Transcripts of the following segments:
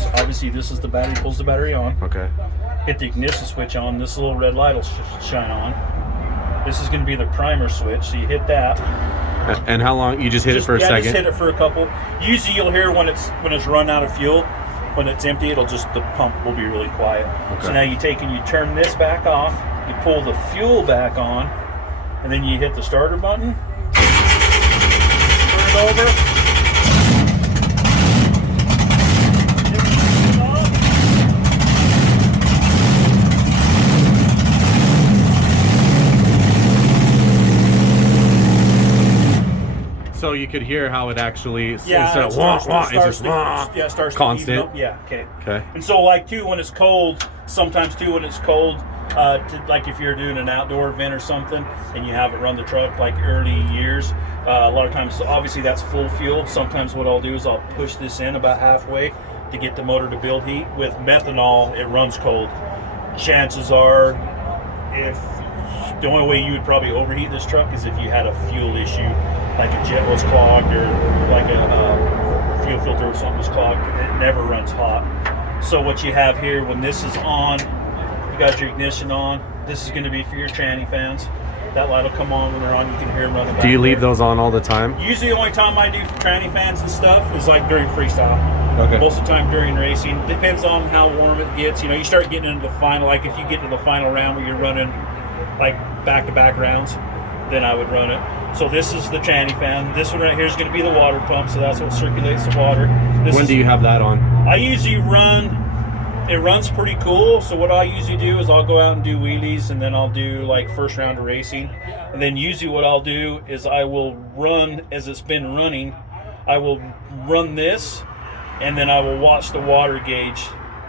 is, obviously this is the battery, pulls the battery on. Okay. Hit the ignition switch on, this little red light will shine on. This is going to be the primer switch, so you hit that. And how long? You just hit it for a second? Just hit it for a couple. Usually you'll hear when it's run out of fuel. When it's empty, the pump will be really quiet. Okay. So now you take and you turn this back off, you pull the fuel back on, and then you hit the starter button. Turn it over. So you could hear how it actually, Yeah, instead of it starts constant. to even up. Yeah, okay. Okay. And so, like, too, when it's cold, sometimes, too, when it's cold, like if you're doing an outdoor event or something and you haven't run the truck like early years, a lot of times, obviously, that's full fuel. Sometimes what I'll do is I'll push this in about halfway to get the motor to build heat. With methanol, it runs cold. Chances are, if the only way you would probably overheat this truck is if you had a fuel issue, like a jet was clogged or like a fuel filter or something was clogged. It never runs hot. So what you have here, when this is on, you got your ignition on. This is going to be for your tranny fans. That light will come on when they're on. You can hear them running back. Do you leave those on all the time? Usually the only time I do for tranny fans and stuff is like during freestyle. Okay. Most of the time during racing. Depends on how warm it gets. You know, you start getting into the final, like if you get to the final round where you're running like back-to-back rounds, then I would run it. So this is the tranny fan. This one right here is going to be the water pump, so that's what circulates the water. When do you have that on? I usually it runs pretty cool, so what I usually do is I'll go out and do wheelies, and then I'll do like first round of racing. And then usually what I'll do is I will run, as it's been running, I will run this, and then I will watch the water gauge.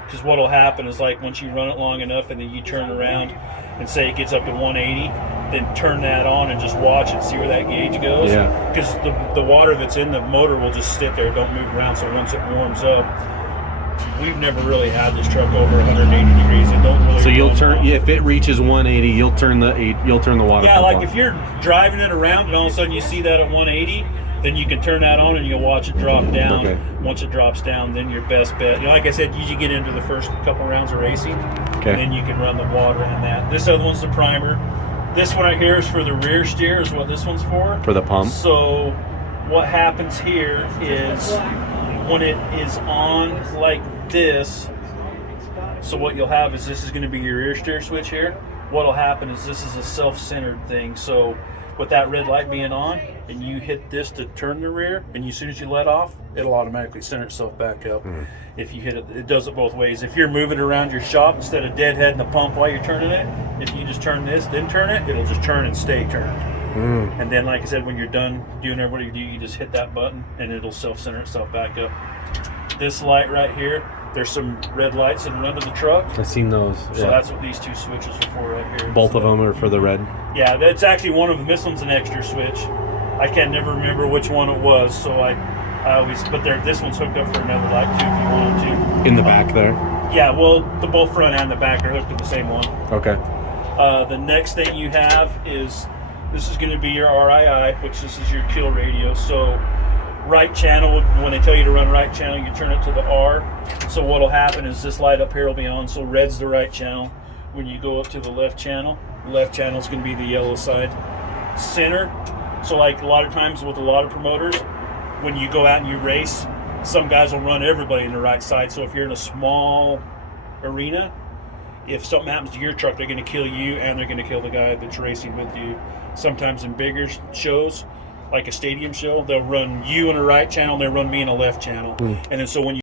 Because what will happen is, like, once you run it long enough and then you turn around and say it gets up to 180, then turn that on and just watch it, see where that gauge goes. Yeah. Because the water that's in the motor will just sit there, don't move around. So once it warms up, we've never really had this truck over 180 degrees. It don't really. So you'll turn, if it reaches 180, you'll turn the water. Yeah, pump like on. if you're driving it around and all of a sudden you see that at 180. Then you can turn that on and you'll watch it drop down. Okay. Once it drops down, then your best bet. You know, like I said, you get into the first couple rounds of racing, Okay. and then you can run the water in that. This other one's the primer. This one right here is for the rear steer, is what this one's for. For the pump. So what happens here is when it is on like this, so what you'll have is this is going to be your rear steer switch here. What'll happen is this is a self-centered thing. So with that red light being on, and you hit this to turn the rear, and as soon as you let off, it'll automatically center itself back up. If you hit it, it does it both ways. If you're moving around your shop, instead of deadheading the pump while you're turning it, if you just turn this, then turn it, it'll just turn and stay turned. And then, like I said, when you're done doing everything you do, you just hit that button, and it'll self-center itself back up. This light right here, there's some red lights that run to the truck. I've seen those. So that's what these two switches are for right here. Both of them are for the red. Yeah, that's actually one of them. This one's an extra switch. I can never remember which one it was, so I always. But this one's hooked up for another light too, if you wanted to. In the back there. Yeah, well, the both front and the back are hooked to the same one. Okay. The next thing you have is this is going to be your RII, which this is your kill radio. So right channel, when they tell you to run right channel, you turn it to the R. So what'll happen is this light up here will be on. So red's the right channel. When you go up to the left channel is going to be the yellow side. Center. So like a lot of times with a lot of promoters, when you go out and you race, some guys will run everybody in the right side. So if you're in a small arena, if something happens to your truck, they're going to kill you and they're going to kill the guy that's racing with you. Sometimes in bigger shows, like a stadium show, they'll run you in a right channel and they'll run me in a left channel. And then so when you